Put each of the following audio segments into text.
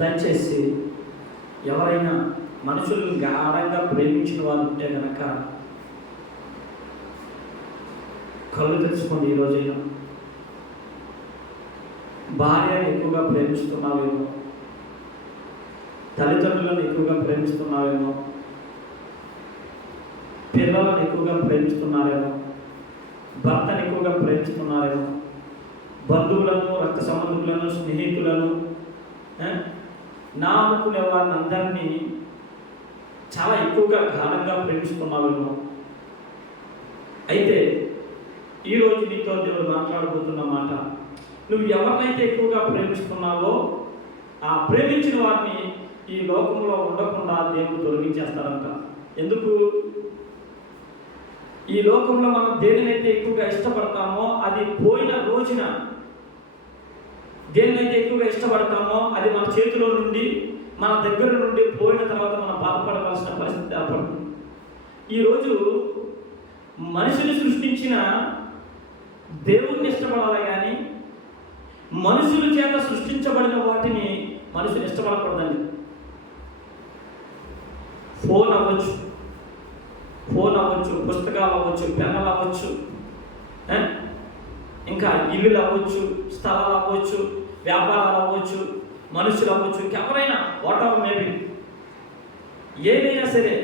దయచేసి ఎవరైనా మనుషులను గాఢంగా ప్రేమించిన వాళ్ళు ఉంటే కనుక కళ్ళు తెచ్చుకోండి. ఈరోజైనా భార్యను ఎక్కువగా ప్రేమిస్తున్నావేమో, తల్లిదండ్రులను ఎక్కువగా ప్రేమిస్తున్నావేమో, పిల్లలను ఎక్కువగా ప్రేమిస్తున్నారేమో, భర్తను ఎక్కువగా ప్రేమిస్తున్నారేమో, బంధువులను, రక్త సంబంధులను, స్నేహితులను, నా అనుకునే వారిని అందరినీ చాలా ఎక్కువగా గాఢంగా ప్రేమిస్తున్నావేమో. అయితే ఈరోజు నీతో దేవుడు మాట్లాడబోతున్న మాట, నువ్వు ఎవరినైతే ఎక్కువగా ప్రేమిస్తున్నావో ఆ ప్రేమించిన వారిని ఈ లోకంలో ఉండకుండా దేవుడు తొలగించేస్తారంట. ఎందుకు? ఈ లోకంలో మనం దేనినైతే ఎక్కువగా ఇష్టపడతామో అది పోయిన రోజున, దేనినైతే ఎక్కువగా ఇష్టపడతామో అది మన చేతిలో నుండి, మన దగ్గర నుండి పోయిన తర్వాత మనం బాధపడవలసిన పరిస్థితి ఏర్పడుతుంది. ఈరోజు మనిషిని సృష్టించిన దేవుణ్ణి ఇష్టపడాలి కానీ మనుషుల చేత సృష్టించబడిన వాటిని మనుషులు ఇష్టపడకూడదండి. ఫోన్ అవ్వచ్చు, పుస్తకాలు అవ్వచ్చు, పెన్నులు అవ్వచ్చు, ఇంకా ఇల్లులు అవ్వచ్చు, స్థలాలు అవ్వచ్చు, వ్యాపారాలు అవ్వచ్చు, మనుషులు అవ్వచ్చు, ఎవరైనా వాట్ ఎవర్ మేబీ, ఏదైనా సరే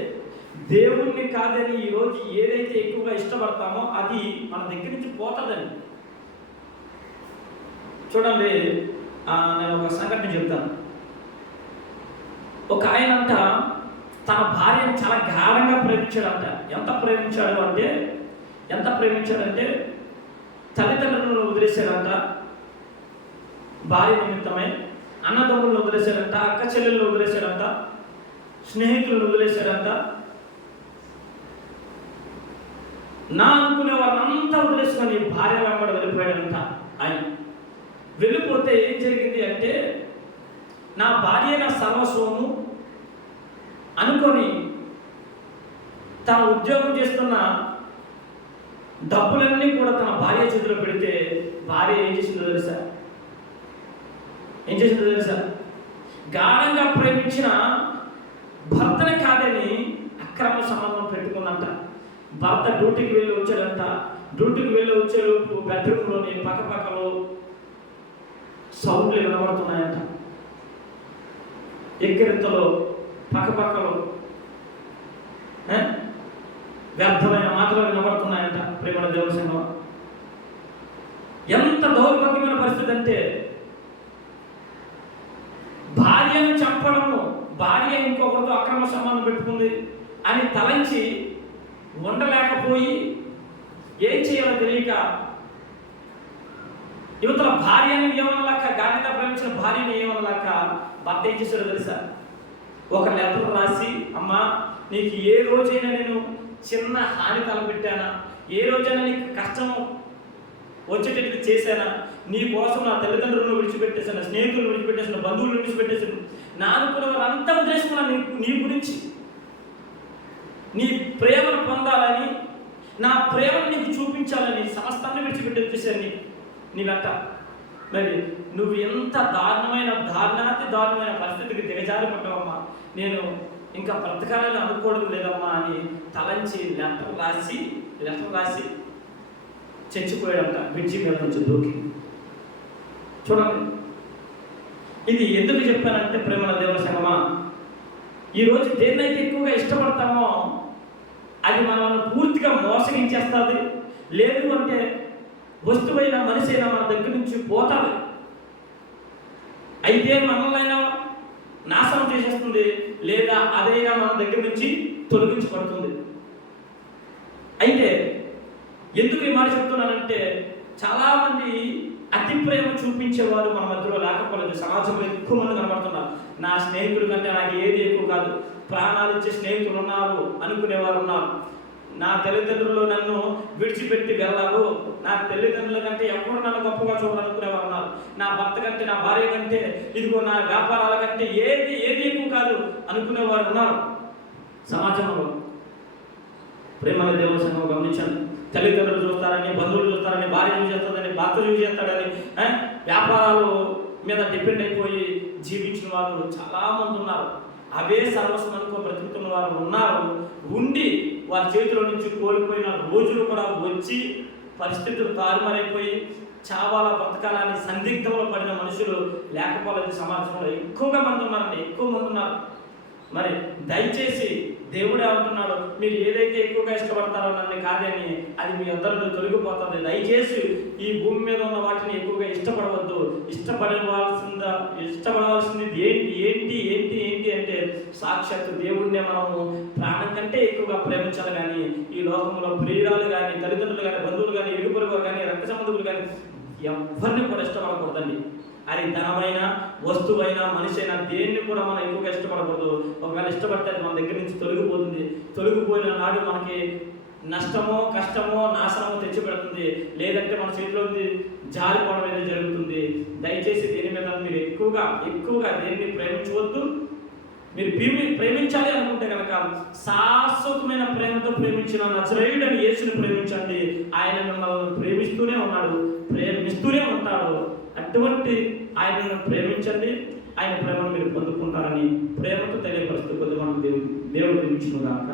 దేవుణ్ణి కాదని ఈరోజు ఏదైతే ఎక్కువగా ఇష్టపడతామో అది మన దగ్గర నుంచి పోతుందని. చూడండి, నేను ఒక సంఘటన చెప్తాను. ఒక ఆయనంట తన భార్యను చాలా గాఢంగా ప్రేమించాడంట. ఎంత ప్రేమించాడంటే తల్లిదండ్రులను వదిలేశాడంట భార్య నిమిత్తమై, అన్నదమ్ములను వదిలేశాడంట, అక్క చెల్లెలను వదిలేశాడంట, స్నేహితులను వదిలేశాడంట, నా అనుకునే వాళ్ళంతా వదిలేసుకొని భార్య వెంబడి వెళ్ళిపోయాడంట. ఆయన వెళ్ళిపోతే ఏం జరిగింది అంటే, నా భార్య నా సర్వస్వము అనుకొని తన ఉద్యోగం చేస్తున్న డబ్బులన్నీ కూడా తన భార్య చేతిలో పెడితే భార్య ఏం చేసిందో తెలుసా? గాఢంగా ప్రేమించిన భర్తని కాదని అక్రమ సంబంధం పెట్టుకున్నంట. భర్త డ్యూటీకి వెళ్ళి వచ్చాడంట. డ్యూటీకి వెళ్ళి వచ్చేలోపు బెడ్రూమ్లోని పక్కపక్కలో సౌండ్లు వినబడుతున్నాయంట. ఎక్కిరింతలో పక్కపక్కలో వ్యర్థమైన మాటలు వినబడుతున్నాయంట. ప్రేమ దేవుని సంఘం, ఎంత దౌర్భాగ్యమైన పరిస్థితి అంటే, భార్యను చంపడము, భార్య ఇంకొకరితో అక్రమ సంబంధం పెట్టుకుంది అని తలంచి ఉండలేకపోయి ఏం చేయాలో తెలియక యువతల భార్యని ఏమనలేక, గాఢంగా ప్రేమించిన భార్యని ఏమనలేక భర్త ఏం చేశాడో తెలుసా? ఒక లెటర్ రాసి, అమ్మా నీకు ఏ రోజైనా నేను చిన్న హాని తలపెట్టానా, ఏ రోజైనా నీకు కష్టం వచ్చేటట్టు చేశానా, నీ కోసం నా తల్లిదండ్రులను విడిచిపెట్టేశాను, స్నేహితులను విడిచిపెట్టేశాను, బంధువులను విడిచిపెట్టేశాను, నా అనుకున్న వాళ్ళంతా వదిలేసుకున్నాను నీ గురించి, నీ ప్రేమను పొందాలని, నా ప్రేమను నీకు చూపించాలని సమస్తాన్ని విడిచిపెట్టి వచ్చేసాను నీ వెంట. మరి నువ్వు ఎంత దారుణమైన పరిస్థితికి దిగజారిపడ్డావమ్మా, నేను ఇంకా బ్రతకాలని అనుకోవడం లేదమ్మా అని తలంచి లెటర్ రాసి చచ్చిపోయాడంట, బ్రిడ్జి మీద నుంచి దూకి. చూడండి, ఇది ఎందుకు చెప్పానంటే ప్రేమల దేవుని సంగమా, ఈరోజు దేన్నైతే ఎక్కువగా ఇష్టపడతామో అది మనల్ని పూర్తిగా మోసగించేస్తుంది. లేదు అంటే వస్తువైనా మనిషి అయినా మన దగ్గర నుంచి పోతుంది. అయితే మనల్నైనా నాశనం చేసేస్తుంది, లేదా అదైనా మన దగ్గర నుంచి తొలగించబడుతుంది. అయితే ఎందుకు ఈ మాట చెప్తున్నానంటే, చాలామంది అతి ప్రేమ చూపించేవారు మన మధ్యలో లేకపోలేదు. సమాజంలో ఎక్కువ మంది కనబడుతున్నారు. నా స్నేహితుడి కంటే నాకు ఏది ఎక్కువ కాదు, ప్రాణాలు ఇచ్చే స్నేహితులు ఉన్నారు అనుకునేవారు ఉన్నారు. నా తల్లిదండ్రులు నన్ను విడిచిపెట్టి వెళ్ళారు, నా తల్లిదండ్రుల కంటే ఎవరు నన్ను గొప్పగా చూడాలనుకునేవారు ఉన్నారు. నా భర్త కంటే, నా భార్య కంటే, ఇదిగో నా వ్యాపారాల కంటే ఏది ఎక్కువ కాదు అనుకునేవారు ఉన్నారు సమాజంలో. ప్రేమల దేవుని సంఘం గమనించండి. తల్లిదండ్రులు చూస్తారని, బంధువులు చూస్తారని, భార్య చూసేస్తుందని, భర్త చూసేస్తాడని, వ్యాపారాలు మీద డిపెండ్ అయిపోయి జీవించిన వారు చాలామంది ఉన్నారు. అవే సర్వస్వం అనుకో బ్రతుకుతున్న వారు ఉన్నారు. ఉండి వారి చేతిలో నుంచి కోల్పోయిన రోజులు కూడా వచ్చి పరిస్థితులు తారుమారైపోయి చావాలా బ్రతకాలని సందిగ్ధంలో పడిన మనుషులు లేకపోలేదు. సమాజంలో ఎక్కువ మంది ఉన్నారు. మరి దయచేసి దేవుడే అంటున్నాడు, మీరు ఏదైతే ఎక్కువగా ఇష్టపడతారో నన్ను కాదని, అది మీ అందరిలో తొలగిపోతుంది. దయచేసి ఈ భూమి మీద ఉన్న వాటిని ఎక్కువగా ఇష్టపడవద్దు. ఇష్టపడవలసింది ఏంటి అంటే సాక్షాత్తు దేవుడినే మనము ప్రాణం కంటే ఎక్కువగా ప్రేమించాలి. కానీ ఈ లోకంలో ప్రియురాలు కానీ, తల్లిదండ్రులు కానీ, బంధువులు కానీ, ఇరుగుపొరుగు కానీ, రక్త సంబంధులు కానీ ఎవరిని కూడా ఇష్టపడకూడదండి. అది ధనమైన, వస్తువైనా, మనిషి అయినా దేన్ని కూడా మనం ఎక్కువగా ఇష్టపడకూడదు. ఒకవేళ ఇష్టపడితే అది మన దగ్గర నుంచి తొలగిపోతుంది. తొలగిపోయిన నాడు మనకి నష్టమో, కష్టమో, నాశనమో తెచ్చిపెడుతుంది. లేదంటే మన చేతిలో జారిపోవడం అనేది జరుగుతుంది. దయచేసి దేని మీద మీరు ఎక్కువగా దేన్ని ప్రేమించవద్దు. మీరు ప్రేమించాలి అనుకుంటే కనుక శాశ్వతమైన ప్రేమతో ప్రేమించిన నజరేయుడైన యేసుని ప్రేమించండి. ఆయన మిమ్మల్ని ప్రేమిస్తూనే ఉన్నాడు, ప్రేమిస్తూనే ఉంటాడు. అటువంటి ఆయనను ప్రేమించండి. ఆయన ప్రేమను మీరు పొందుకుంటారని ప్రేమతో తెలియపరుస్తూ కొద్దిమంది దేవుడు దీవించును గాక.